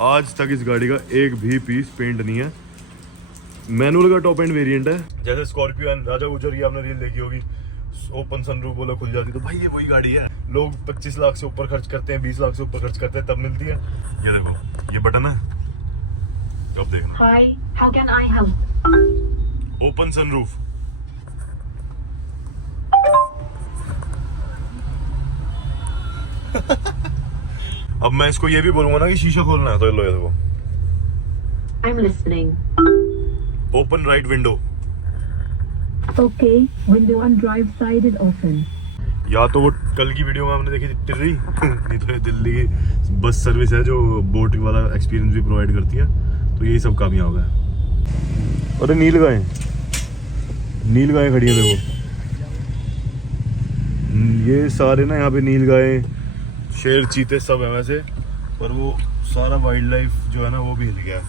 आज तक इस गाड़ी का एक भी पीस पेंट नहीं है। मैनुअल का टॉप एंड वेरिएंट है, जैसे स्कॉर्पियो राजा गुजर की आपने रील देखी होगी, ओपन सनरूफ बोला खुल जाती, तो भाई ये वही गाड़ी है। लोग 25 लाख से ऊपर खर्च करते हैं, 20 लाख से ऊपर खर्च करते हैं, तब मिलती है। ये देखो, ये बटन है, अब देखना। Hi, how can I help? Open sunroof. अब मैं इसको ये भी बोलूंगा ना कि शीशा खोलना है, तो ये लो, ये देखो, I'm listening. Open right window. Okay, window on drive side is open. या तो वो कल की वीडियो में हमने देखी थी टिर्री नहीं तो ये दिल्ली की बस सर्विस है जो बोट वाला एक्सपीरियंस भी प्रोवाइड करती है, तो यही सब कामयाब है। अरे नील गाय खड़ी है देखो, ये सारे ना यहाँ पे नील गाय, शेर, चीते सब है वैसे, पर वो सारा वाइल्ड लाइफ जो है ना वो भी हिल गया है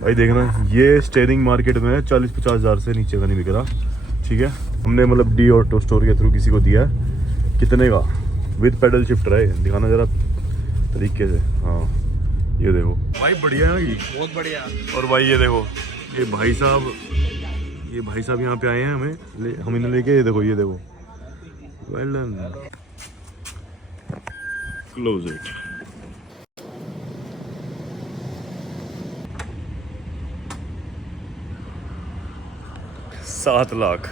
भाई। देखना, ये स्टेयरिंग मार्केट में 40-50 हज़ार से नीचे का नहीं बिक रहा, ठीक है। हमने मतलब डी ऑटो स्टोर के थ्रू किसी को दिया है, कितने का, विद पेडल शिफ्टर है, दिखाना जरा तरीके से। हाँ ये देखो भाई, बढ़िया है ना ये, बहुत बढ़िया। और भाई ये देखो, ये भाई साहब यहाँ पे आए हैं, हम इन्हें लेके, ये देखो well done, close it. 7 lakh.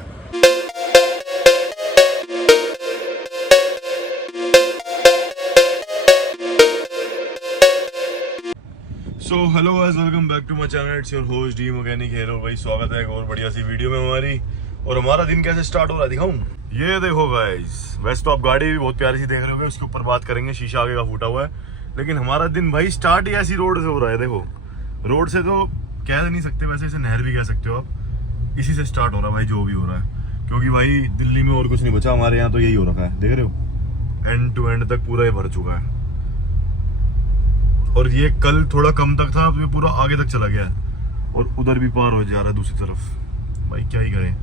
So hello guys, welcome back to my channel, it's your host the mechanic hero. भाई स्वागत है एक और बढ़िया सी वीडियो में हमारी। और हमारा दिन कैसे स्टार्ट हो रहा है दिखाऊं, ये देखो गाइस। वैसे तो आप गाड़ी भी बहुत प्यारी सी देख रहे होगे, उसके ऊपर बात करेंगे, शीशा आगे का फूटा हुआ है, लेकिन हमारा दिन भाई स्टार्ट ही ऐसी रोड से हो रहा है। देखो, रोड से तो कह नहीं सकते, वैसे इसे नहर भी कह सकते हो आप, इसी से स्टार्ट हो रहा है भाई जो भी हो रहा है, क्योंकि भाई दिल्ली में और कुछ नहीं बचा, हमारे यहाँ तो यही हो रखा है, देख रहे हो, एंड टू एंड तक पूरा ये भर चुका है। और ये कल थोड़ा कम तक था, अब ये पूरा आगे तक चला गया है, और उधर भी पार हो जा रहा है दूसरी तरफ। भाई क्या ही करें,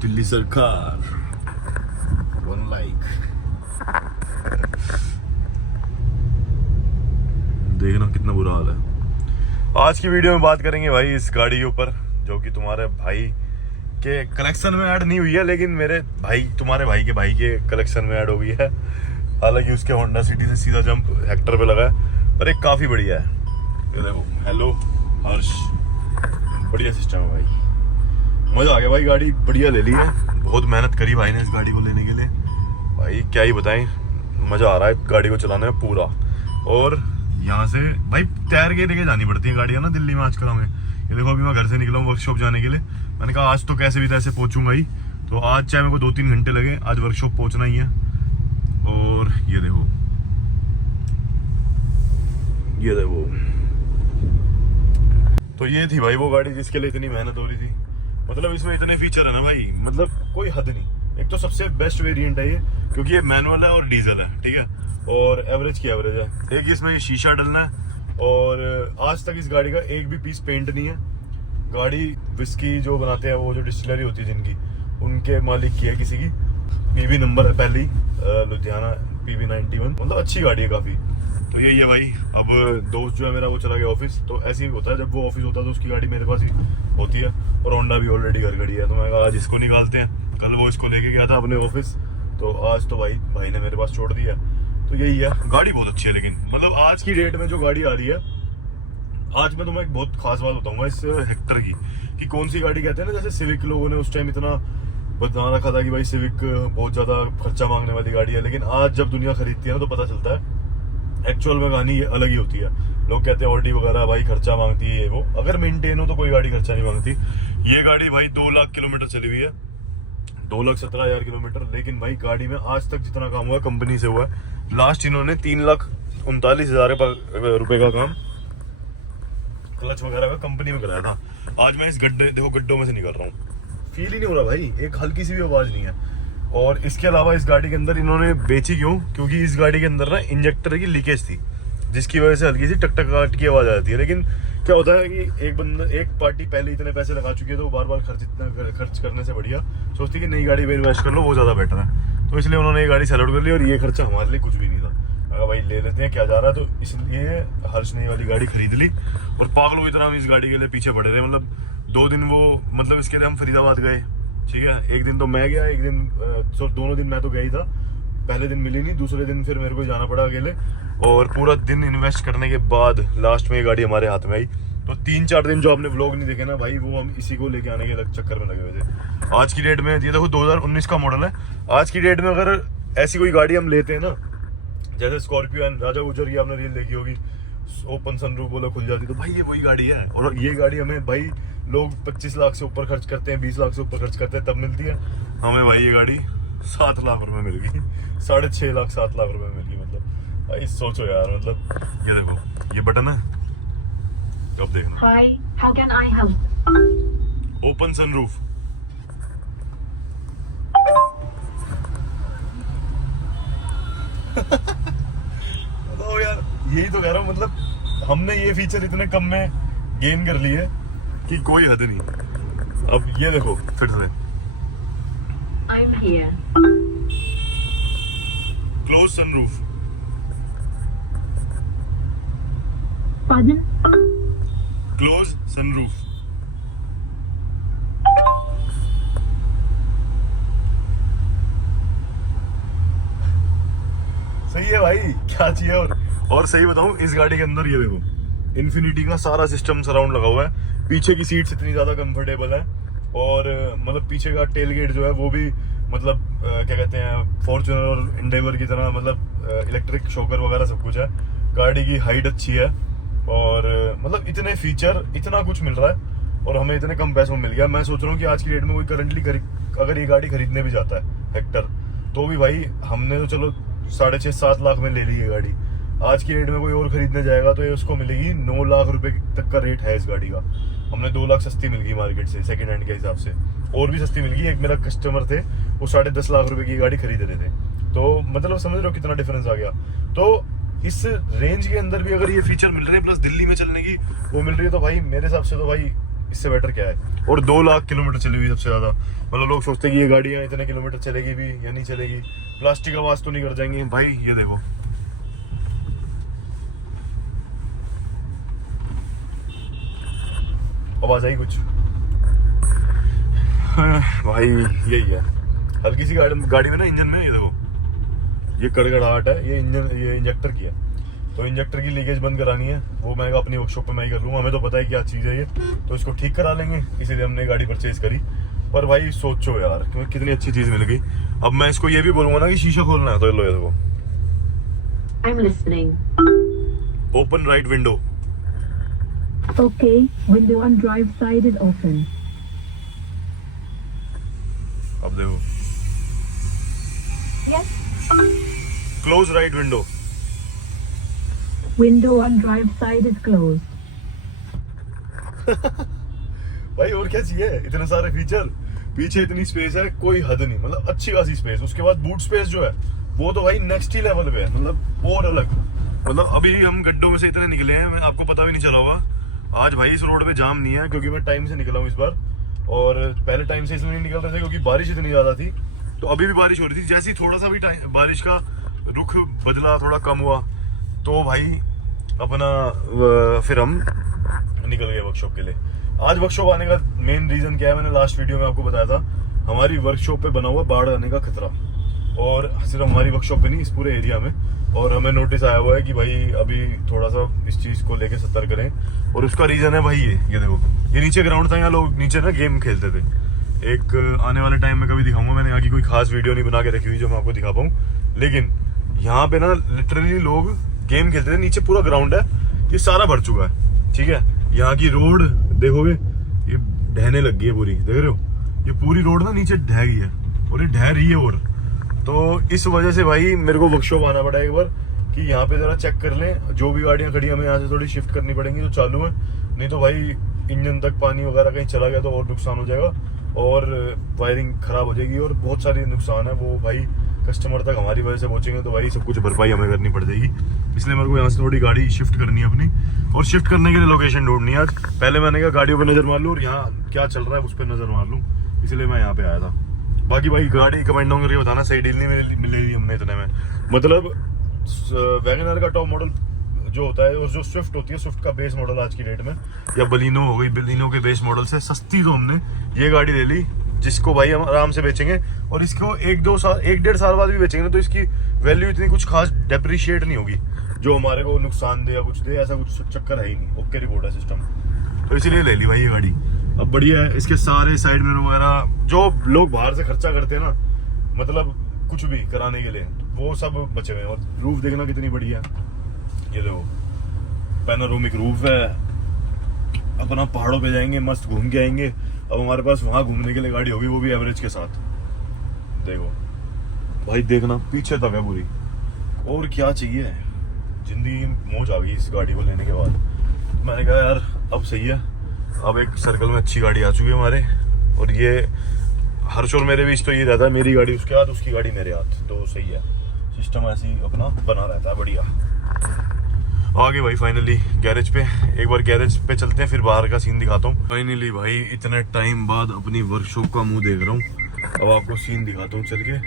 दिल्ली सरकार वन लाइक। देखना कितना बुरा हाल है। आज की वीडियो में बात करेंगे भाई इस गाड़ी के ऊपर, जो कि तुम्हारे भाई के कलेक्शन में ऐड नहीं हुई है, लेकिन मेरे भाई, तुम्हारे भाई के कलेक्शन में ऐड हो गई है। हालांकि उसके होंडा सिटी से सीधा जंप हेक्टर पे लगा है, पर एक काफी बढ़िया है। ये देखो, हेलो हर्ष, बढ़िया सिस्टम है भाई, मजा आ गया भाई, गाड़ी बढ़िया ले ली है। बहुत मेहनत करी भाई ने इस गाड़ी को लेने के लिए, भाई क्या ही बताएं, मजा आ रहा है गाड़ी को चलाने में पूरा। और यहाँ से भाई तैर के लेके जानी पड़ती है गाड़ियाँ ना दिल्ली में आजकल हमें। ये देखो, अभी मैं घर से निकला हूँ वर्कशॉप जाने के लिए, मैंने कहा आज तो कैसे भी तैसे पहुंचूंगा ही, तो आज चाहे मेरे को 2-3 घंटे लगे, आज वर्कशॉप पहुंचना ही है। और ये देखो तो ये थी भाई वो गाड़ी जिसके लिए इतनी मेहनत हो रही थी। मतलब इसमें इतने फीचर है ना भाई, मतलब कोई हद नहीं। एक तो सबसे बेस्ट वेरिएंट है ये, क्योंकि ये मैनुअल है और डीजल है, ठीक है, और एवरेज की एवरेज है। एक इसमें ये शीशा डलना है, और आज तक इस गाड़ी का एक भी पीस पेंट नहीं है। गाड़ी विस्की जो बनाते हैं, वो जो डिस्टिलरी होती है जिनकी, उनके मालिक की है, किसी की। पीवी नंबर है पहली, लुधियाना PB 91, मतलब अच्छी गाड़ी है काफी। तो यही है भाई। अब दोस्त जो है मेरा वो चला गया ऑफिस, तो ऐसे ही होता है, जब वो ऑफिस होता है तो उसकी गाड़ी मेरे पास ही होती है, और होंडा भी ऑलरेडी घर खड़ी है, तो मैं कहा आज इसको निकालते हैं। कल वो इसको लेके गया था अपने ऑफिस, तो आज तो भाई ने मेरे पास छोड़ दिया। तो यही है, गाड़ी बहुत अच्छी है। लेकिन मतलब आज की डेट में जो गाड़ी आ रही है, आज मैं तुम्हें एक बहुत खास बात बताऊंगा इस हेक्टर की, कि कौन सी गाड़ी कहते हैं ना, जैसे सिविक लोगों ने उस टाइम इतना बता रखा था कि भाई सिविक बहुत ज्यादा खर्चा मांगने वाली गाड़ी है, लेकिन आज जब दुनिया खरीदती है ना, तो पता चलता है एक्चुअल में कहानी अलग ही होती है। लोग कहते हैं ऑडी वगैरह भाई खर्चा मांगती है, वो अगर मेंटेन हो तो कोई गाड़ी खर्चा नहीं मांगती। ये गाड़ी भाई 2 लाख किलोमीटर चली हुई है, 2,17,000 किलोमीटर, लेकिन भाई गाड़ी में आज तक जितना काम हुआ कंपनी से हुआ है। लास्ट इन्होंने 3,39,000 रुपए का काम क्लच वगैरह का कंपनी में कराया था। आज मैं इस गड्ढों में से निकल रहा हूँ, फील ही नहीं हो रहा भाई, एक हल्की सी भी आवाज नहीं है। और इसके अलावा इस गाड़ी के अंदर इन्होंने बेची क्यों, क्योंकि इस गाड़ी के अंदर ना इंजेक्टर की लीकेज थी, जिसकी वजह से हल्की सी टक की आवाज आती है। लेकिन क्या होता है कि एक पार्टी पहले इतने पैसे लगा चुकी है, तो बार बार खर्च करने से बढ़िया सोचती है कि नई गाड़ी में इन्वेस्ट कर लो, वो ज्यादा बेटर है। तो इसलिए उन्होंने ये गाड़ी सेलेक्ट कर ली, और ये खर्चा हमारे लिए कुछ भी नहीं था। भाई ले लेते हैं, क्या जा रहा है। तो इसलिए हर्ष ने ये वाली गाड़ी खरीद ली और पागलों इतना हम इस गाड़ी के लिए पीछे पड़े रहे। मतलब 2 दिन वो, मतलब इसके लिए हम फरीदाबाद गए, ठीक है। एक दिन तो मैं गया, एक दिन दोनों दिन मैं तो गया ही था। पहले दिन मिली नहीं, दूसरे दिन फिर मेरे को जाना पड़ा अकेले, और पूरा दिन इन्वेस्ट करने के बाद लास्ट में ये गाड़ी हमारे हाथ में आई। तो 3-4 दिन जो आपने व्लॉग नहीं देखे ना भाई, वो हम इसी को लेके आने के चक्कर में लगे हुए थे। आज की डेट में ये देखो 2019 का मॉडल है। आज की डेट में अगर ऐसी कोई गाड़ी हम लेते हैं ना, जैसे स्कॉर्पियो एंड राजा गुजर की आपने रील देखी होगी, ओपन सनरूफ बोला खुल जाती, तो भाई ये वही गाड़ी है। और ये गाड़ी हमें भाई लोग 25 लाख से ऊपर खर्च करते हैं, 20 लाख से ऊपर खर्च करते हैं, तब मिलती है। हमें भाई ये गाड़ी 7 लाख रुपए मिल गई, 6.5 लाख 7 लाख रुपए मिल गई। मतलब भाई सोचो यार, मतलब ये देखो ये बटन है, अब देखना। Hi, how can I help? Open sunroof, तो यार यही तो कह रहा हूँ, मतलब हमने ये फीचर इतने कम में गेन कर लिए कि कोई हद नहीं। अब ये देखो फिर से I'm here. Close sunroof, Pardon? Close sunroof. सही है भाई, क्या चाहिए और सही बताऊं, इस गाड़ी के अंदर ये देखो इन्फिनिटी का सारा सिस्टम सराउंड लगा हुआ है। पीछे की सीट्स इतनी ज्यादा कंफर्टेबल है, और मतलब पीछे का टेल गेट जो है वो भी मतलब क्या कहते हैं, फॉर्च्यूनर और एंडेवर की तरह, मतलब इलेक्ट्रिक शॉकर वगैरह सब कुछ है। गाड़ी की हाइट अच्छी है, और मतलब इतने फीचर, इतना कुछ मिल रहा है और हमें इतने कम पैसों में मिल गया। मैं सोच रहा हूँ कि आज की डेट में कोई करंटली अगर ये गाड़ी खरीदने भी जाता है हेक्टर, तो भी भाई हमने तो चलो 6.5-7 लाख में ले ली है गाड़ी। आज की डेट में कोई और खरीदने जाएगा तो ये उसको मिलेगी 9 लाख रुपए तक का रेट है इस गाड़ी का। हमने 2 लाख सस्ती मिल गई मार्केट से, सेकंड हैंड के हिसाब से, और भी सस्ती मिल गई। एक मेरा कस्टमर थे, वो 10.5 लाख रुपए की गाड़ी खरीद रहे थे। तो मतलब समझ रहे हो कितना डिफरेंस आ गया। तो इस रेंज के अंदर भी अगर ये फीचर मिल रहे हैं, प्लस दिल्ली में चलने की वो मिल रही है, तो भाई मेरे हिसाब से तो भाई इससे बेटर क्या है। और 2 लाख किलोमीटर चली हुई सबसे ज्यादा। मतलब लोग सोचते हैं कि ये गाड़ियां इतने किलोमीटर चलेगी भी या नहीं चलेगी, प्लास्टिक आवाज तो नहीं कर जाएंगी। भाई ये देखो, आवाज आई कुछ? भाई यही है, हल्की सी गाड़ी में ना इंजन में ये देखो ये कड़कड़ाहट है, ये इंजन, ये इंजेक्टर की है। तो इंजेक्टर की लीकेज बंद करानी है, वो मैं अपनी वर्कशॉप पे मैं ही कर लूँगा। हमें तो पता है क्या चीज़ है ये, तो इसको ठीक करा लेंगे, इसीलिए हमने गाड़ी परचेज करी। पर भाई सोचो यार कि कितनी अच्छी चीज़ मिल गई। अब मैं इसको ये भी बोलूँगा ना कि शीशा खोलना है, तो लो ये देखो, I'm listening. Open right window. Okay, window on drive side is open. अब देखो, Yes. Close right window. Window on drive side is closed. भाई और क्या चाहिए, इतने सारे फीचर, पीछे इतनी स्पेस है, कोई हद नहीं, मतलब अच्छी खासी स्पेस। उसके बाद बूट स्पेस जो है वो तो भाई नेक्स्ट ही लेवल पे है, मतलब और अलग। मतलब अभी हम गड्ढों में से इतने निकले हैं, आपको पता भी नहीं चला होगा। आज भाई इस रोड पे जाम नहीं है, क्योंकि मैं टाइम से निकला हूँ इस बार, और पहले टाइम से इसलिए नहीं निकल रहे थे क्योंकि बारिश इतनी ज्यादा थी। तो अभी भी बारिश हो रही थी, जैसे ही थोड़ा सा भी बारिश का रुख बदला, थोड़ा कम हुआ, तो भाई अपना फिर हम निकल गए वर्कशॉप के लिए। आज वर्कशॉप आने का मेन रीजन क्या है, मैंने लास्ट वीडियो में आपको बताया था, हमारी वर्कशॉप पे बना हुआ बाढ़ आने का खतरा, और सिर्फ हमारी वर्कशॉप पे नहीं, इस पूरे एरिया में। और हमें नोटिस आया हुआ है कि भाई अभी थोड़ा सा इस चीज को लेके सतर्क करें। और उसका रीजन है भाई ये देखो, ये नीचे ग्राउंड था, यहाँ लोग नीचे ना गेम खेलते थे। एक आने वाले टाइम में कभी दिखाऊंगा, मैंने यहाँ की कोई खास वीडियो नहीं बना के रखी हुई जो मैं आपको दिखा पाऊँ, लेकिन यहाँ पे ना लिटरली लोग गेम खेलते थे। नीचे पूरा ग्राउंड है, ये सारा भर चुका है, ठीक है। यहाँ की रोड देखोगे, ये ढहने लग गई है पूरी, देख रहे हो, ये पूरी रोड ना नीचे ढह गई है, और ये ढह रही है। और तो इस वजह से भाई मेरे को वर्कशॉप आना पड़ा एक बार, कि यहाँ पे जरा चेक कर लें, जो भी गाड़ियाँ खड़ी हमें यहाँ से थोड़ी शिफ्ट करनी पड़ेंगी जो चालू है, नहीं तो भाई इंजन तक पानी वगैरह कहीं चला गया तो और नुकसान हो जाएगा, और वायरिंग खराब हो जाएगी, और बहुत सारे नुकसान है वो भाई कस्टमर तक हमारी वजह से पहुंचेंगे, तो भाई सब कुछ भरपाई हमें करनी पड़ जाएगी। इसलिए मेरे को यहाँ से थोड़ी गाड़ी शिफ्ट करनी है अपनी, और शिफ्ट करने के लिए लोकेशन ढूंढनी है। पहले मैंने कहा गाड़ियों पर नजर मार लूँ और यहाँ क्या चल रहा है उस पर नजर मार लूँ, इसलिए मैं यहाँ पे आया था। बाकी भाई गाड़ी कमेंट करके बताना, सही डील नहीं मिलेगी हमने इतने में। मतलब वैगन आर का टॉप मॉडल जो होता है और जो स्विफ्ट होती है, स्विफ्ट का बेस मॉडल आज की डेट में, या बलिनो हो गई, बलिनो के बेस मॉडल से सस्ती, तो हमने ये गाड़ी ले ली, जिसको भाई हम आराम से बेचेंगे और इसको 1-1.5 साल बाद भी बेचेंगे ना, तो इसकी वैल्यू इतनी कुछ खास डेप्रिशिएट नहीं होगी जो हमारे को नुकसान दे या कुछ दे, ऐसा कुछ चक्कर है ही नहीं। ओके रिपोर्ट है सिस्टम, तो इसीलिए ले ली भाई ये गाड़ी। अब बढ़िया है, इसके सारे साइड मिरर वगैरह जो लोग बाहर से खर्चा करते हैं ना, मतलब कुछ भी कराने के लिए, वो सब बचे हुए हैं। और रूफ देखना कितनी बढ़िया है, ये देखो पैनोरामिक रूफ है। अपना पहाड़ों पे जाएंगे, मस्त घूम के आएंगे। अब हमारे पास वहां घूमने के लिए गाड़ी होगी, वो भी एवरेज के साथ। देखो भाई, देखना पीछे तक है पूरी, और क्या चाहिए। जिंदगी मौज आ गई इस गाड़ी को लेने के बाद। मैंने कहा यार अब सही है, अब एक सर्कल में अच्छी गाड़ी आ चुकी है हमारे। और ये हर्ष और मेरे बीच तो ये रहता है, मेरी गाड़ी उसके हाथ, उसकी गाड़ी मेरे हाथ, तो सही है, सिस्टम ऐसे ही अपना बना रहता है, बढ़िया। आगे भाई फाइनली गैरेज पे, एक बार गैरेज पे चलते हैं, फिर बाहर का सीन दिखाता हूँ। फाइनली भाई इतने टाइम बाद अपनी वर्कशॉप का मुंह देख रहा हूँ। अब आपको सीन दिखाता हूँ चल के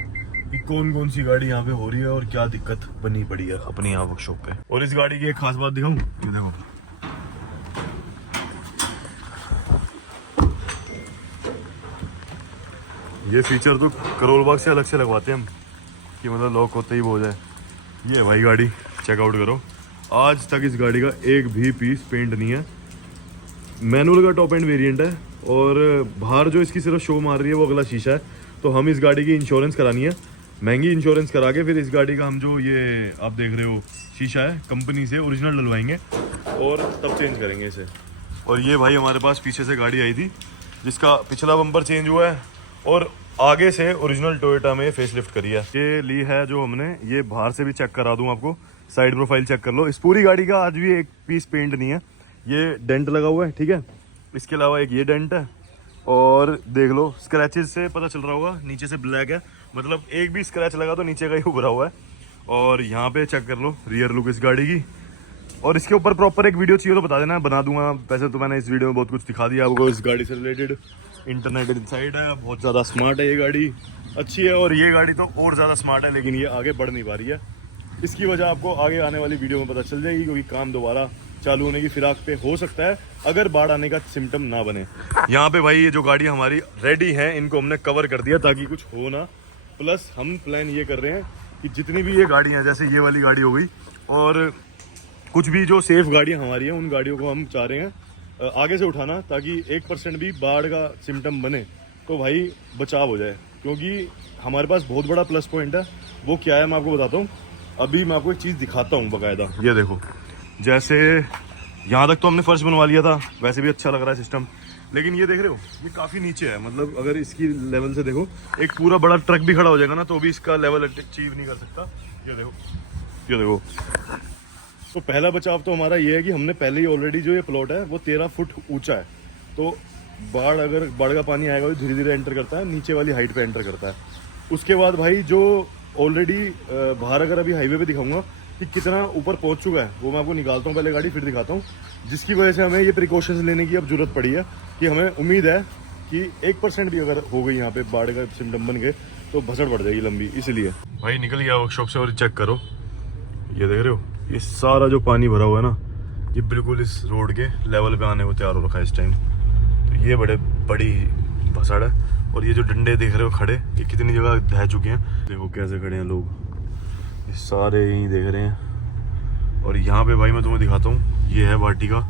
कि कौन कौन सी गाड़ी यहाँ पे हो रही है और क्या दिक्कत बनी पड़ी है अपनी यहाँ वर्कशॉप पे। और इस गाड़ी की एक खास बात दिखाऊं, ये देखो, ये फीचर तो करोल बाग से अलग से लगवाते हैं हम, कि मतलब लॉक होते ही वो हो जाए। ये भाई गाड़ी चेकआउट करो, आज तक इस गाड़ी का एक भी पीस पेंट नहीं है। मैनुअल का टॉप एंड वेरिएंट है, और बाहर जो इसकी सिर्फ शो मार रही है वो अगला शीशा है। तो हम इस गाड़ी की इंश्योरेंस करानी है, महंगी इंश्योरेंस करा के फिर इस गाड़ी का हम जो ये आप देख रहे हो शीशा है, कंपनी से ओरिजिनल डलवाएंगे और तब चेंज करेंगे इसे। और ये भाई हमारे पास पीछे से गाड़ी आई थी जिसका पिछला बम्पर चेंज हुआ है और आगे से ओरिजिनल टोयोटा में फेसलिफ्ट करी है। ये ली है जो हमने, ये बाहर से भी चेक करा दूं आपको, साइड प्रोफाइल चेक कर लो। इस पूरी गाड़ी का आज भी एक पीस पेंट नहीं है, ये डेंट लगा हुआ है, ठीक है। इसके अलावा एक ये डेंट है, और देख लो स्क्रैचेस से पता चल रहा होगा नीचे से ब्लैक है, मतलब एक भी स्क्रैच लगा तो नीचे का ही उभरा हुआ है। और यहाँ पे चेक कर लो रियर लुक इस गाड़ी की। और इसके ऊपर प्रॉपर एक वीडियो चाहिए तो बता देना, बना दूंगा। वैसे तो मैंने इस वीडियो में बहुत कुछ दिखा दिया आपको इस गाड़ी से रिलेटेड। इंटरनेट इनसाइड है, बहुत ज़्यादा स्मार्ट है ये गाड़ी, अच्छी है। और ये गाड़ी तो और ज़्यादा स्मार्ट है, लेकिन ये आगे बढ़ नहीं पा रही है। इसकी वजह आपको आगे आने वाली वीडियो में पता चल जाएगी, क्योंकि काम दोबारा चालू होने की फिराक पे हो सकता है अगर बाढ़ आने का सिम्टम ना बने। यहाँ पे भाई ये जो गाड़ी हमारी रेडी है, इनको हमने कवर कर दिया ताकि कुछ हो ना। प्लस हम प्लान ये कर रहे हैं कि जितनी भी ये गाड़ियाँ, जैसे ये वाली गाड़ी हो गई और कुछ भी जो सेफ गाड़ियाँ हमारी हैं, उन गाड़ियों को हम चाह रहे हैं आगे से उठाना, ताकि 1% भी बाढ़ का सिम्टम बने तो भाई बचाव हो जाए। क्योंकि हमारे पास बहुत बड़ा प्लस पॉइंट है, वो क्या है मैं आपको बताता हूँ। अभी मैं आपको एक चीज़ दिखाता हूँ बाकायदा। ये देखो, जैसे यहाँ तक तो हमने फर्श बनवा लिया था, वैसे भी अच्छा लग रहा है सिस्टम, लेकिन ये देख रहे हो ये काफ़ी नीचे है। मतलब अगर इसकी लेवल से देखो, एक पूरा बड़ा ट्रक भी खड़ा हो जाएगा ना तो भी इसका लेवल अचीव नहीं कर सकता। ये देखो, ये देखो। तो पहला बचाव तो हमारा ये है कि हमने पहले ही ऑलरेडी जो ये प्लॉट है वो 13 फुट ऊंचा है, तो बाढ़ का पानी आएगा तो धीरे धीरे एंटर करता है, नीचे वाली हाइट पे एंटर करता है। उसके बाद भाई जो ऑलरेडी बाहर अगर अभी हाईवे पे दिखाऊंगा कि कितना ऊपर पहुंच चुका है, वो मैं आपको निकालता हूँ पहले गाड़ी, फिर दिखाता हूँ। जिसकी वजह से हमें ये प्रिकॉशंस लेने की अब जरूरत पड़ी है कि हमें उम्मीद है कि 1% भी अगर हो गई यहाँ पे बाढ़ का सिम्टम बन गए तो भसड़ पड़ जाएगी लंबी। इसलिए भाई निकल गया वर्कशॉप से और चेक करो, ये देख रहे हो ये सारा जो पानी भरा हुआ है ना, ये बिल्कुल इस रोड के लेवल पे आने को तैयार हो रखा है इस टाइम। तो ये बड़ी भसड़ है। और ये जो डंडे देख रहे हो खड़े, ये कितनी जगह ढह चुके हैं, देखो कैसे खड़े हैं लोग, ये सारे यहीं देख रहे हैं। और यहाँ पे भाई मैं तुम्हें दिखाता हूँ, ये है वाटिका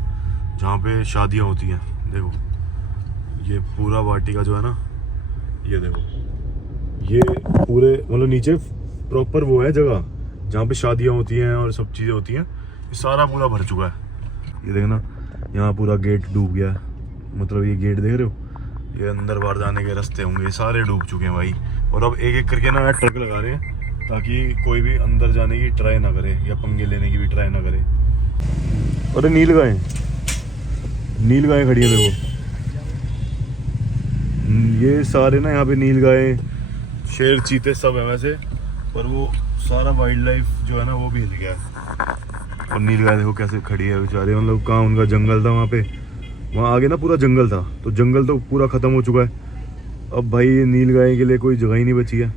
जहाँ पे शादियाँ होती हैं। देखो ये पूरा वाटिका जो है ना, ये देखो ये पूरे मतलब नीचे प्रॉपर वो है जगह जहाँ पे शादियाँ होती हैं और सब चीज़ें होती हैं, ये सारा पूरा भर चुका है। ये देखना यहाँ पूरा गेट डूब गया है, मतलब ये गेट देख रहे हो, ये अंदर बाहर जाने के रास्ते होंगे, ये सारे डूब चुके हैं भाई। और अब एक एक करके ना ट्रक लगा रहे हैं ताकि कोई भी अंदर जाने की ट्राई ना करे या पंगे लेने की भी ट्राई ना करे। अरे नील गाय खड़ी है देखो, ये सारे ना यहाँ पे नील गाय, शेर, चीते सब है वैसे, पर वो सारा वाइल्ड लाइफ जो है ना वो भी हिल गया है। और नील गाय देखो कैसे खड़ी है बेचारे, मतलब कहाँ उनका जंगल था वहाँ पे, वहाँ आगे ना पूरा जंगल था, तो जंगल तो पूरा ख़त्म हो चुका है। अब भाई ये नील गाय के लिए कोई जगह ही नहीं बची है।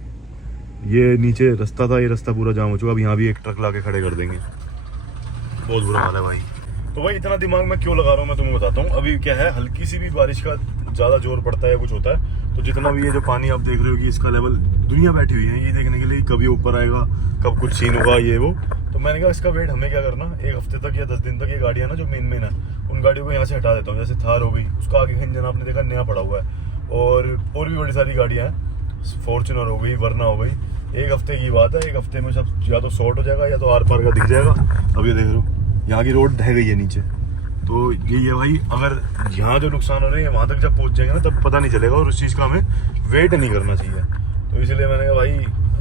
ये नीचे रास्ता था, ये रास्ता पूरा जाम हो चुका। अब यहाँ भी एक ट्रक ला के खड़े कर देंगे। बहुत बुरा हाल है भाई। तो भाई इतना दिमाग मैं क्यों लगा रहा हूँ मैं तुम्हें बताता हूँ। अभी क्या है, हल्की सी भी बारिश का ज़्यादा जोर पड़ता है, कुछ होता है तो जितना भी ये जो पानी आप देख रहे हो कि इसका लेवल, दुनिया बैठी हुई है ये देखने के लिए कब ये ऊपर आएगा, कब कुछ सीन होगा ये वो। तो मैंने कहा इसका वेट हमें क्या करना, एक हफ्ते तक या 10 दिन तक ये गाड़ियाँ ना जो मेन है उन गाड़ियों को यहाँ से हटा देता हूँ। जैसे थार हो गई, उसका आगे का इंजन आपने देखा नया पड़ा हुआ है, और भी बड़ी सारी गाड़ियाँ हैं, फॉर्च्यूनर हो गई, वरना हो गई। एक हफ्ते की बात है, एक हफ्ते में सब या तो शॉर्ट हो जाएगा या तो आर पार का दिख जाएगा। अब ये देख रहे हो यहाँ की रोड ढह गई है नीचे। तो यही है भाई, अगर यहाँ जो नुकसान हो रहे हैं वहाँ तक जब पहुँच जाएंगे ना तब पता नहीं चलेगा, और उस चीज़ का हमें वेट नहीं करना चाहिए। तो इसलिए मैंने कहा भाई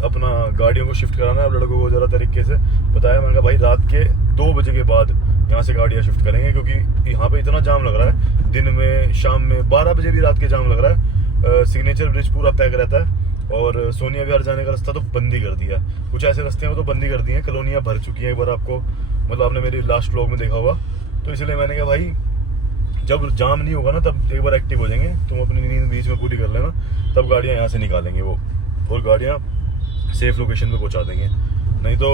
अपना गाड़ियों को शिफ्ट कराना है। अब लड़कों को ज़रा तरीके से बताया, मैंने कहा भाई रात के 2 बजे के बाद यहाँ से गाड़ियाँ शिफ्ट करेंगे, क्योंकि यहाँ पे इतना जाम लग रहा है। दिन में, शाम में 12 बजे भी रात के जाम लग रहा है। सिग्नेचर ब्रिज पूरा पैक रहता है, और सोनिया विहार जाने का रास्ता तो बंद ही कर दिया। कुछ ऐसे रास्ते हैं वो तो बंद ही कर दिए हैं, कॉलोनियाँ भर चुकी हैं। एक बार आपको मतलब आपने मेरी लास्ट व्लॉग में देखा होगा। तो इसलिए मैंने कहा भाई जब जाम नहीं होगा ना तब एक बार एक्टिव हो जाएंगे, तुम अपनी नींद बीच में पूरी कर लेना, तब गाड़ियाँ यहाँ से निकालेंगे वो, और गाड़ियाँ सेफ लोकेशन पे पहुँचा देंगे। नहीं तो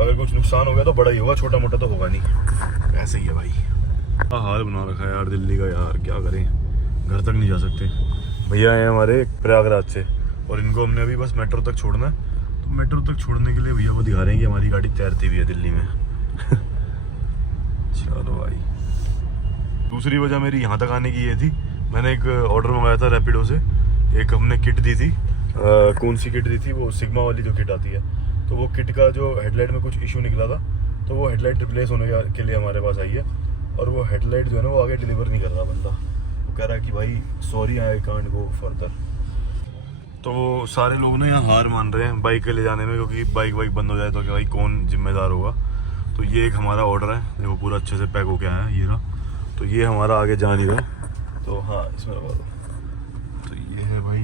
अगर कुछ नुकसान हो गया तो बड़ा ही होगा, छोटा मोटा तो होगा नहीं। ऐसे ही है भाई। हाल बना रखा है यार दिल्ली का, यार क्या करें, घर तक नहीं जा सकते। भैया आए हमारे प्रयागराज से, और इनको हमने अभी बस मेट्रो तक छोड़ना है। तो मेट्रो तक छोड़ने के लिए भैया को दिखा रहे हैं कि हमारी गाड़ी तैरती भी है दिल्ली में। चलो भाई। दूसरी वजह मेरी यहाँ तक आने की ये थी, मैंने एक ऑर्डर मंगाया था रैपिडो से। एक हमने किट दी थी, कौन सी किट दी थी, वो सिग्मा वाली जो किट आती है। तो वो किट का जो हेडलाइट में कुछ इशू निकला था, तो वो हेडलाइट रिप्लेस होने के लिए हमारे पास आई है। और वो हेडलाइट जो है ना वो आगे डिलीवर नहीं कर रहा बंदा। वो कह रहा है कि भाई sorry I can't go further. तो सारे लोग ना यहाँ हार मान रहे हैं बाइक के ले जाने में, क्योंकि बाइक बंद हो जाए तो क्या भाई कौन जिम्मेदार होगा। तो ये एक हमारा ऑर्डर है, वो पूरा अच्छे से पैक होके आया है, ये रहा। तो ये हमारा आगे जा नहीं रहा, तो हाँ इसमें लगा दो। तो ये है भाई,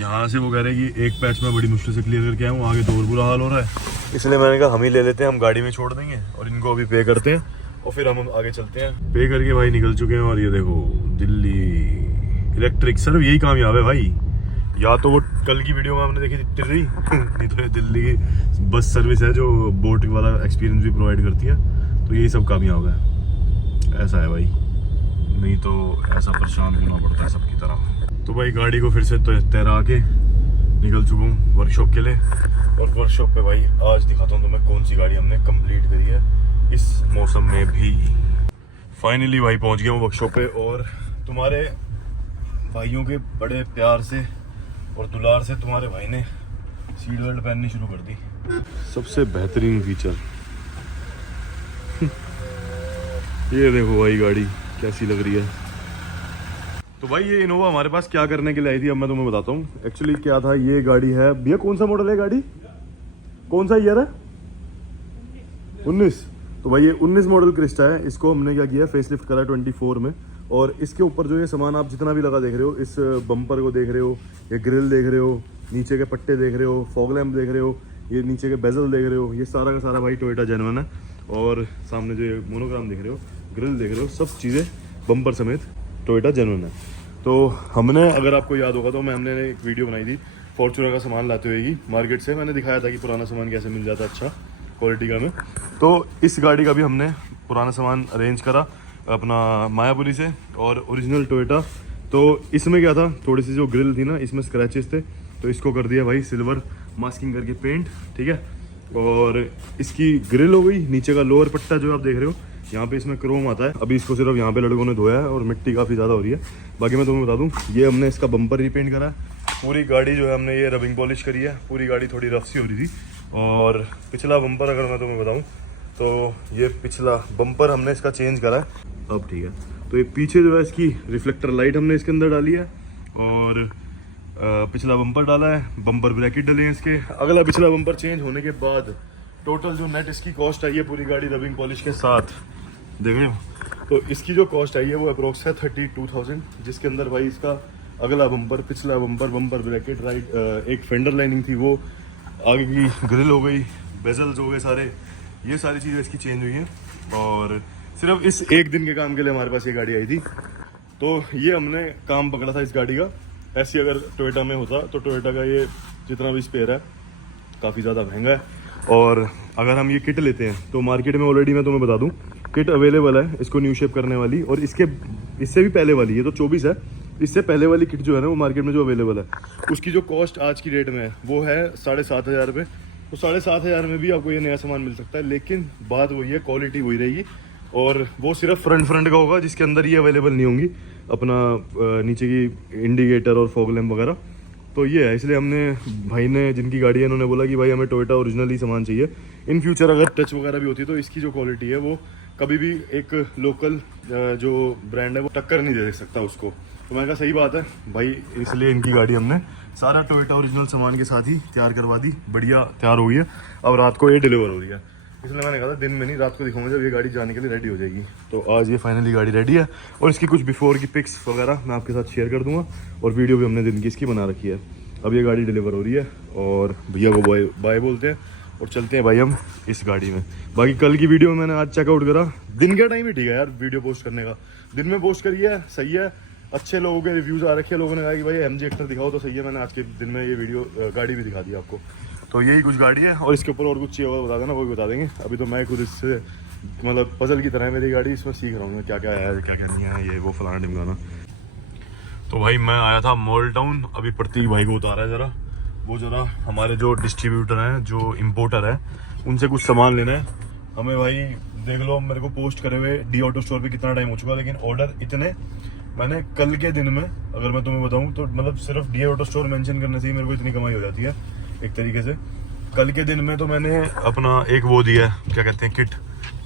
यहाँ से वो कह रहे हैं कि एक पैच में बड़ी मुश्किल से क्लियर करके आया हूँ, आगे तो और बुरा हाल हो रहा है। इसलिए मैंने कहा हम ही ले लेते हैं, हम गाड़ी में छोड़ देंगे और इनको अभी पे करते हैं, और फिर हम आगे चलते हैं। पे करके भाई निकल चुके हैं, और ये देखो दिल्ली इलेक्ट्रिक सर्व यही कामयाब है भाई। या तो वो कल की वीडियो में हमने देखी थी टिर्री, नहीं तो ये दिल्ली की बस सर्विस है जो बोट वाला एक्सपीरियंस भी प्रोवाइड करती है। तो यही सब कामयाब है, ऐसा है भाई, नहीं तो ऐसा परेशान होना पड़ता है सबकी तरह। तो भाई गाड़ी को फिर से तो तैरा के निकल चुका हूँ वर्कशॉप के लिए, और वर्कशॉप पे भाई आज दिखाता हूँ तुम्हें कौन सी गाड़ी हमने कंप्लीट करी है इस मौसम में भी। फाइनली भाई पहुँच गया हूँ वर्कशॉप पे, और तुम्हारे भाइयों के बड़े प्यार से और दुलार से तुम्हारे भाई ने सीट बेल्ट पहननी शुरू कर दी। सबसे बेहतरीन फीचर ये देखो भाई गाड़ी कैसी लग रही है। तो भाई ये इनोवा हमारे पास क्या करने के लिए आई थी, अब मैं तुम्हें बताता हूँ। एक्चुअली क्या था, ये गाड़ी है भैया, कौन सा मॉडल है गाड़ी, कौन सा ईयर है? 19। तो भाई ये 19 मॉडल क्रिस्टा है। इसको हमने क्या किया, फेसलिफ्ट करा 24 में। और इसके ऊपर जो ये सामान आप जितना भी लगा देख रहे हो, इस बम्पर को देख रहे हो, ये ग्रिल देख रहे हो, नीचे के पट्टे देख रहे हो, फॉग लैम्प देख रहे हो, ये नीचे के बेजल देख रहे हो, ये सारा का सारा भाई टोयोटा जेन्युइन है। और सामने जो ये मोनोग्राम देख रहे हो, ग्रिल देख रहे हो, सब चीज़ें बम्पर समेत टोयोटा जेन्युइन है। तो हमने, अगर आपको याद होगा तो हमने एक वीडियो बनाई थी फॉर्च्यूनर का सामान लाते हुए ही मार्केट से। मैंने दिखाया था कि पुराना सामान कैसे मिल जाता है अच्छा क्वालिटी का में। तो इस गाड़ी का भी हमने पुराना सामान अरेंज करा अपना मायापुरी से, और ओरिजिनल टोयोटा। तो इसमें क्या था, थोड़ी सी जो ग्रिल थी ना इसमें स्क्रैचेस थे, तो इसको कर दिया भाई सिल्वर मास्किंग करके पेंट, ठीक है। और इसकी ग्रिल हो गई, नीचे का लोअर पट्टा जो आप देख रहे हो यहाँ पे इसमें क्रोम आता है। अभी इसको सिर्फ यहाँ पे लड़कों ने धोया है और मिट्टी काफ़ी ज़्यादा हो रही है। बाकी मैं तुम्हें बता दूँ, ये हमने इसका बम्पर रीपेंट करा है। पूरी गाड़ी जो है हमने ये रबिंग पॉलिश करी है। पूरी गाड़ी थोड़ी रफ सी हो रही थी। और पिछला बम्पर अगर मैं तुम्हें बताऊँ तो ये पिछला बम्पर हमने इसका चेंज करा है अब, ठीक है। तो ये पीछे जो है इसकी रिफ्लेक्टर लाइट हमने इसके अंदर डाली है, और पिछला बम्पर डाला है, बम्पर ब्रैकेट डले हैं इसके। अगला पिछला बम्पर चेंज होने के बाद टोटल जो नेट इसकी कॉस्ट आई है पूरी गाड़ी रबिंग पॉलिश के साथ, देख रहे हो। तो इसकी जो कॉस्ट आई है वो अप्रोक्स है 32,000, जिसके अंदर भाई इसका अगला बम्पर, पिछला बम्पर, बम्पर ब्रैकेट, राइट, एक फेंडर लाइनिंग थी वो, आगे की ग्रिल हो गई, बेजल्स हो गए सारे, ये सारी चीज़ें इसकी चेंज हुई हैं। और सिर्फ इस एक दिन के काम के लिए हमारे पास ये गाड़ी आई थी। तो ये हमने काम पकड़ा था इस गाड़ी का। ऐसी अगर टोयोटा में होता तो टोयोटा का ये जितना भी स्पेयर है काफ़ी ज़्यादा महंगा है। और अगर हम ये किट लेते हैं तो मार्केट में ऑलरेडी मैं तुम्हें बता दूं किट अवेलेबल है इसको न्यू शेप करने वाली, और इससे भी पहले वाली, ये तो 24 है, इससे पहले वाली किट जो है ना वो मार्केट में जो अवेलेबल है उसकी जो कॉस्ट आज की डेट में है वो है 7,500 रुपये। तो 7,500 में भी आपको ये नया सामान मिल सकता है, लेकिन बात वही है, क्वालिटी वही रहेगी, और वो सिर्फ फ्रंट का होगा जिसके अंदर ये अवेलेबल नहीं होंगी अपना नीचे की इंडिकेटर और फॉग लैम्प वगैरह। तो ये है, इसलिए हमने भाई ने जिनकी गाड़ी है उन्होंने बोला कि भाई हमें टोयोटा ओरिजिनल ही सामान चाहिए। इन फ्यूचर अगर टच वगैरह भी होती है तो इसकी जो क्वालिटी है वो कभी भी एक लोकल जो ब्रांड है वो टक्कर नहीं दे सकता उसको। तो मैंने कहा सही बात है भाई, इसलिए इनकी गाड़ी हमने सारा टोयोटा ओरिजिनल सामान के साथ ही तैयार करवा दी, बढ़िया तैयार हो गई है। अब रात को ये डिलीवर हो रही है, इसलिए मैंने कहा था दिन में नहीं रात को दिखाऊंगा जब ये गाड़ी जाने के लिए रेडी हो जाएगी। तो आज ये फाइनली गाड़ी रेडी है, और इसकी कुछ बिफोर की पिक्स वगैरह मैं आपके साथ शेयर कर दूंगा, और वीडियो भी हमने दिन की इसकी बना रखी है। अब ये गाड़ी डिलीवर हो रही है और भैया को बाय बोलते हैं और चलते हैं भाई हम इस गाड़ी में। बाकी कल की वीडियो में मैंने आज चेकआउट करा, दिन का टाइम ही ठीक है यार वीडियो पोस्ट करने का, दिन में पोस्ट करिए सही है, अच्छे लोगों के रिव्यूज़ आ रखे हैं, लोगों ने कहा कि भाई MG एक्टर दिखाओ तो सही है। मैंने आज के दिन में ये वीडियो गाड़ी भी दिखा दी आपको। तो यही कुछ गाड़ी है, और इसके ऊपर और कुछ चाहिए होगा बता देना, वो भी बता देंगे। अभी तो मैं खुद इससे मतलब पजल की तरह है मेरी गाड़ी, इसमें सीख रहा हूँ क्या क्या है क्या क्या नहीं है, ये वो फलाना ढिमकाना। तो भाई मैं आया था मॉल टाउन, अभी प्रतीक भाई को उतारा है ज़रा, वो ज़रा हमारे जो डिस्ट्रीब्यूटर हैं जो इम्पोर्टर है उनसे कुछ सामान लेना है हमें। भाई देख लो मेरे को पोस्ट करे हुए डी ऑटो स्टोर पे कितना टाइम हो चुका, लेकिन ऑर्डर इतने मैंने कल के दिन में अगर मैं तुम्हें बताऊं तो मतलब सिर्फ डी ऑटो स्टोर मेंशन करने से ही मेरे को इतनी कमाई हो जाती है एक तरीके से। कल के दिन में तो मैंने अपना एक वो दिया है, क्या कहते हैं, किट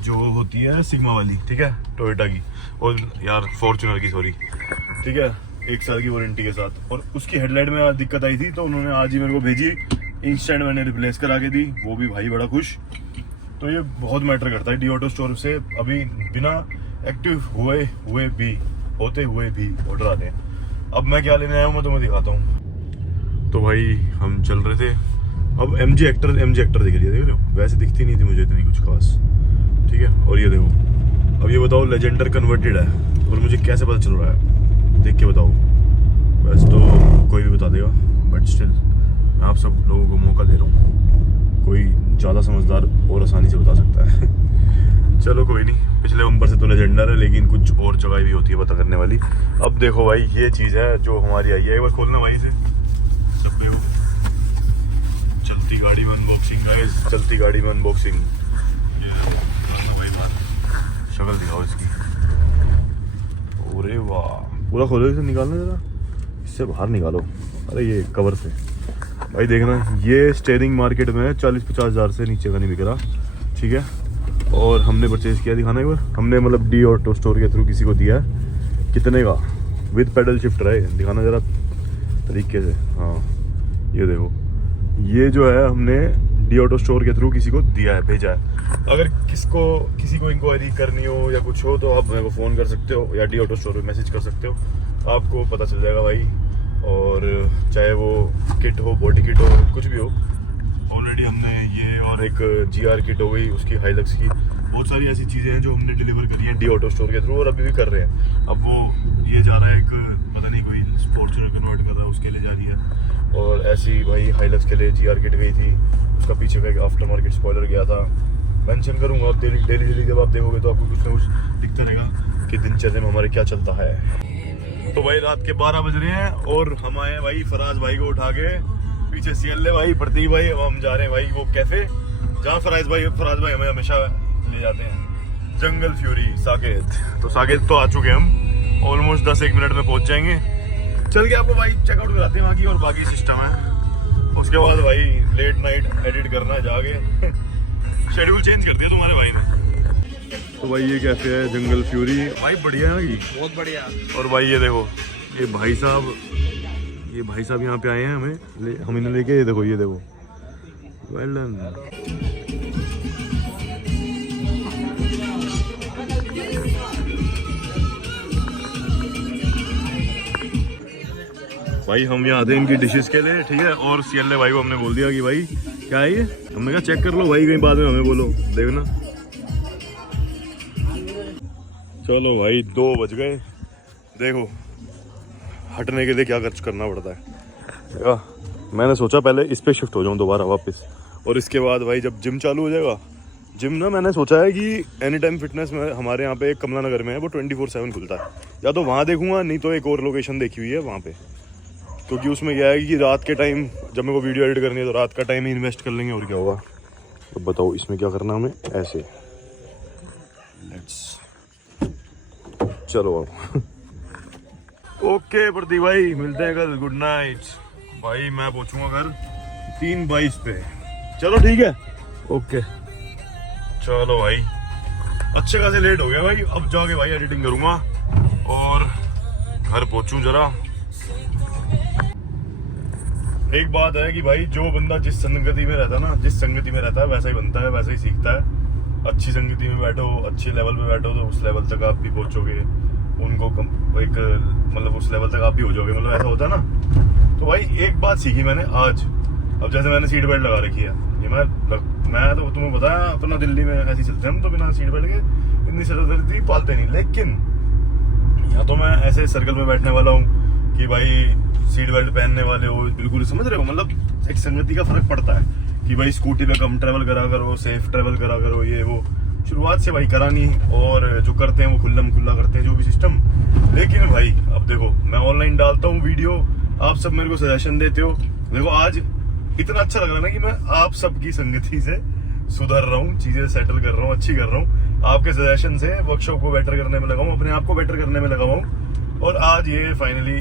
जो होती है सिग्मा वाली, ठीक है, टोयोटा की, और यार फॉर्च्यूनर की, सॉरी, ठीक है, 1 साल की वारंटी के साथ। और उसकी हेडलाइट में आज दिक्कत आई थी तो उन्होंने आज ही मेरे को भेजी, इंस्टेंट मैंने रिप्लेस करा के दी, वो भी भाई बड़ा खुश। तो ये बहुत मैटर करता है, डी ऑटो स्टोर से अभी बिना एक्टिव होते हुए भी ऑर्डर आते हैं। अब मैं क्या लेने आया हूँ मैं तुम्हें दिखाता हूँ। तो भाई हम चल रहे थे, अब MG एक्टर दिख रही है, देख रहे हो, वैसे दिखती नहीं थी मुझे इतनी कुछ खास, ठीक है। और ये देखो, अब ये बताओ लेजेंडर कन्वर्टेड है और मुझे कैसे पता चल रहा है, देख के बताओ। वैसे तो कोई भी बता देगा, बट स्टिल मैं आप सब लोगों को मौका दे रहा हूँ, कोई ज़्यादा समझदार और आसानी से बता सकता है। चलो कोई नहीं, पिछले नंबर से तो लेजेंडर है, लेकिन कुछ और जगह भी होती है पता करने वाली। अब देखो भाई ये चीज़ है जो हमारी आई है, एक बार खोलना भाई से डब्बे को। चलती गाड़ी में अनबॉक्सिंग गाइस, चलती गाड़ी में अनबॉक्सिंग। भाई बात शक्ल दिखाओ इसकी, अरे वाह, पूरा खोलो इसे, निकालना जरा, इससे बाहर निकालो, अरे ये कवर से। भाई देखना, ये स्टीयरिंग मार्केट में 40-50 हज़ार से नीचे का नहीं बिक रहा, ठीक है। और हमने परचेज किया, दिखाना एक बार, हमने मतलब डी ऑटो स्टोर के थ्रू किसी को दिया है, कितने का, विद पेडल शिफ्टर है, दिखाना ज़रा तरीके से। हाँ ये देखो, ये जो है हमने डी ऑटो स्टोर के थ्रू किसी को दिया है, भेजा है। अगर किसी को इंक्वायरी करनी हो या कुछ हो तो आप मेरे को फ़ोन कर सकते हो या डी ऑटो स्टोर पे मैसेज कर सकते हो, आपको पता चल जाएगा भाई। और चाहे वो किट हो, बॉडी किट हो, कुछ भी हो, ऑलरेडी हमने ये और एक GR किट हो गई उसकी हाइलक्स की, बहुत सारी ऐसी चीज़ें हैं जो हमने डिलीवर करी हैं डी ऑटो स्टोर के थ्रू, और अभी भी कर रहे हैं। अब वो ये जा रहा है, एक पता नहीं कोई फॉर्च्यूनर कन्वर्ट कर रहा है उसके लिए जा रही है, और ऐसी भाई हाइलक्स के लिए GR किट गई थी, उसका पीछे का एक आफ्टर मार्केट स्पॉइलर गया था, मेंशन करूँगा। आप डेली जब आप देखोगे तो आपको कुछ ना कुछ दिखता रहेगा कि दिनचर्या में हमारे क्या चलता है। तो भाई रात के 12 बज रहे हैं और हम आए हैं भाई फराज भाई को उठा के, पीछे CL भाई, प्रतीक भाई, अब हम जा रहे हैं भाई वो कैफे जहाँ फराज भाई हमें हमेशा ले जाते हैं, जंगल फ्यूरी साकेत। तो साकेत तो आ चुके हैं हम, ऑलमोस्ट 10-1 मिनट में पहुंच जाएंगे। चल के आपको भाई चेकआउट कराते हैं वहाँ की, और बाकी सिस्टम है। उसके बाद भाई लेट नाइट एडिट करना है जाके, शेड्यूल चेंज कर दिया तुम्हारे भाई ने। तो भाई ये कैफे है जंगल फ्यूरी, भाई बढ़िया है ना, बहुत बढ़िया। और भाई ये देखो, ये भाई साहब यहाँ पे आए हैं हम इन्हें लेके, ये देखो वेल डन। भाई हम यहाँ आते हैं इनकी डिशेस के लिए, ठीक है। और CL भाई को हमने बोल दिया कि भाई क्या है ये, हमने कहा चेक कर लो भाई, कहीं बाद में हमें बोलो, देखना। चलो भाई 2 बज गए, देखो हटने के लिए क्या खर्च करना पड़ता है। मैंने सोचा पहले इस पे शिफ्ट हो जाऊं दोबारा वापस, और इसके बाद भाई जब जिम चालू हो जाएगा, जिम ना मैंने सोचा है कि एनी टाइम फिटनेस में हमारे यहाँ पे एक कमला नगर में है, वो 24/7 खुलता है। या तो वहाँ देखूंगा, नहीं तो एक और लोकेशन देखी हुई है वहाँ पे, क्योंकि उसमें क्या है कि रात के टाइम जब मेरे को वीडियो एडिट करनी है तो रात का टाइम ही इन्वेस्ट कर लेंगे, और क्या होगा। तो बताओ इसमें क्या करना हमें, ऐसे लेट्स चलो अब। ओके प्रदीप भाई, मिलते हैं कल, गुड नाइट भाई। मैं पहुंचूंगा घर 3:22 पे। चलो ठीक है, ओके चलो भाई। अच्छे खासे लेट हो गया भाई, अब जाके भाई एडिटिंग करूंगा और घर पहुंचूं जरा। एक बात है कि भाई जो बंदा जिस संगति में रहता है ना, जिस संगति में रहता है वैसा ही बनता है, वैसा ही सीखता है। अच्छी संगति में बैठो, अच्छे लेवल पे बैठो तो उस लेवल तक आप भी पहुंचोगे, उनको एक मतलब उस लेवल तक आप भी हो जाओगे, मतलब ऐसा होता है ना। तो भाई एक बात सीखी मैंने आज, अब जैसे मैंने सीट बेल्ट लगा रखी है, ये मैं तो तुम्हें पता है अपना दिल्ली में ऐसे ही चलते हैं हम तो, बिना सीट बेल्ट के इतनी सरदर्दी पालते नहीं। लेकिन यहाँ तो मैं ऐसे सर्कल में बैठने वाला हूँ कि भाई सीट बेल्ट पहनने वाले हो, बिल्कुल समझ रहे हो, मतलब एक संगति का फर्क पड़ता है कि भाई स्कूटी पे कम ट्रेवल करा करो, सेफ ट्रेवल करा करो, ये वो शुरुआत से भाई करा नहीं, और जो करते हैं वो खुल्लम खुल्ला करते हैं जो भी सिस्टम। लेकिन भाई अब देखो मैं ऑनलाइन डालता हूँ वीडियो, आप सब मेरे को सजेशन देते हो। देखो आज इतना अच्छा लग रहा है ना कि मैं आप सबकी संगति से सुधर रहा हूँ, चीजें सेटल कर रहा हूँ, अच्छी कर रहा हूँ। आपके सजेशन से वर्कशॉप को बेटर करने में लगा हूँ, अपने आप को बेटर करने में लगा हूँ, और आज ये फाइनली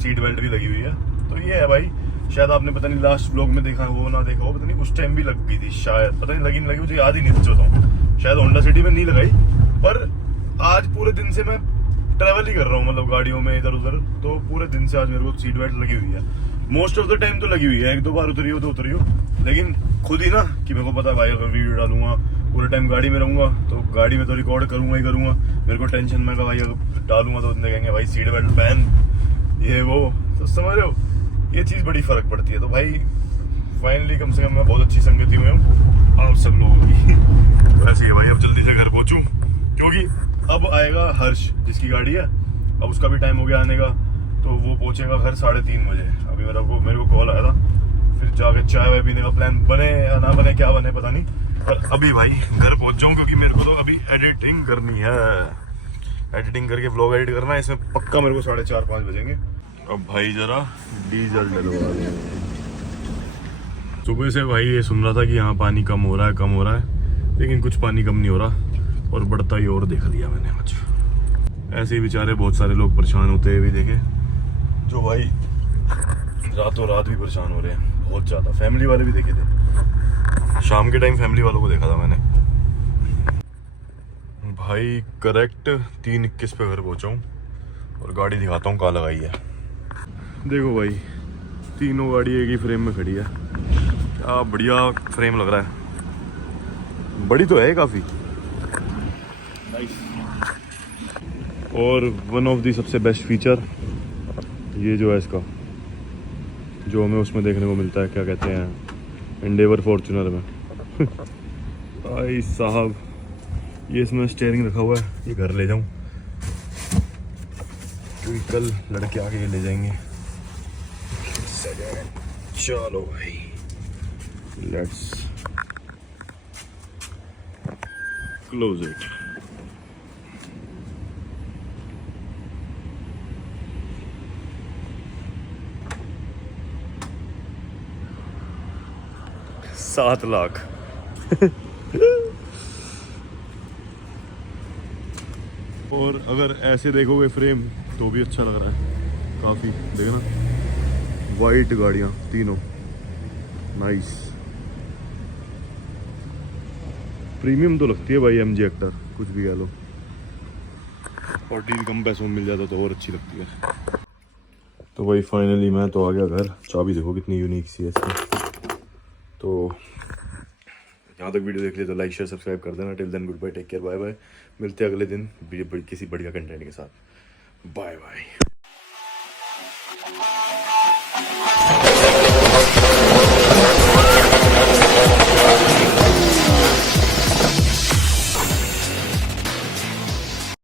सीट बेल्ट भी लगी हुई है। तो ये है भाई, शायद आपने पता नहीं लास्ट व्लॉग में देखा हो ना देखा हो, पता नहीं उस टाइम भी लग गई थी शायद, पता नहीं लगी नहीं लगी, मुझे याद ही नहीं सच बताऊं, शायद होंडा सिटी में नहीं लगाई। पर आज पूरे दिन से मैं ट्रैवल ही कर रहा हूँ, मतलब गाड़ियों में इधर उधर, तो पूरे दिन से आज मेरे को सीट बेल्ट लगी हुई है। मोस्ट ऑफ द टाइम तो लगी हुई है, 1-2 बार उतरी हो तो उतरी हो, लेकिन खुद ही ना कि मेरे को पता है भाई अगर वीडियो डालूंगा पूरे टाइम गाड़ी में रहूंगा तो गाड़ी में तो रिकॉर्ड करूंगा ही करूंगा। मेरे को टेंशन में भाई अगर डालूंगा तो बंदे कहेंगे भाई सीट बेल्ट पहन, ये वो, तो समझ रहे हो, ये चीज बड़ी फर्क पड़ती है। तो भाई फाइनली कम से कम मैं बहुत अच्छी संगति में हूँ आप सब लोगों की। तो ऐसे ही भाई अब जल्दी से घर पहुंचूं, क्योंकि अब आएगा हर्ष जिसकी गाड़ी है, अब उसका भी टाइम हो गया आने का, तो वो पहुंचेगा घर 3:30 बजे। अभी मेरे को कॉल आया था, फिर जाके चाय वाय पीने का प्लान बने या ना बने, क्या बने पता नहीं, पर अभी भाई घर पहुंच जाऊं क्योंकि मेरे को तो अभी एडिटिंग करनी है, एडिटिंग करके व्लॉग एडिट करना है, इसमें पक्का मेरे को 4:30-5 बजेंगे। अब भाई जरा डीजल डलवा दें। सुबह से भाई ये सुन रहा था कि यहाँ पानी कम हो रहा है, लेकिन कुछ पानी कम नहीं हो रहा, और बढ़ता ही और देख लिया मैंने आज। ऐसे ही बेचारे बहुत सारे लोग परेशान होते हुए भी देखे, जो भाई रातों रात भी परेशान हो रहे हैं बहुत ज़्यादा। फैमिली वाले भी देखे थे, शाम के टाइम फैमिली वालों को देखा था मैंने। भाई करेक्ट 3:21 पे घर पहुँचा हूँ, और गाड़ी दिखाता हूँ कहाँ लगाई है। देखो भाई तीनों गाड़ी एक ही फ्रेम में खड़ी है, क्या बढ़िया फ्रेम लग रहा है, बड़ी तो है काफ़ी। और वन ऑफ दी सबसे बेस्ट फीचर ये जो है इसका, जो हमें उसमें देखने को मिलता है, क्या कहते हैं, एंडेवर फॉर्च्यूनर में। भाई साहब ये इसमें स्टीयरिंग रखा हुआ है, ये घर ले जाऊं क्योंकि कल लड़के आके ये ले जाएंगे। चलो भाई लेट्स क्लोज इट। $7 लाख। और अगर ऐसे देखोगे फ्रेम तो भी अच्छा लग रहा है काफ़ी, देखना वाइट गाड़ियाँ तीनों, नाइस प्रीमियम तो लगती है भाई MG हेक्टर, कुछ भी कह लो, और डील कम पैसों में मिल जाता तो और अच्छी लगती है। तो भाई फाइनली मैं तो आ गया घर, चाबी देखो कितनी यूनिक सी है इसकी। तो यहाँ तक वीडियो देख लिया तो लाइक शेयर सब्सक्राइब कर देना। Till then good bye, take care, bye bye. मिलते हैं अगले दिन किसी बढ़िया कंटेंट के साथ। Bye bye.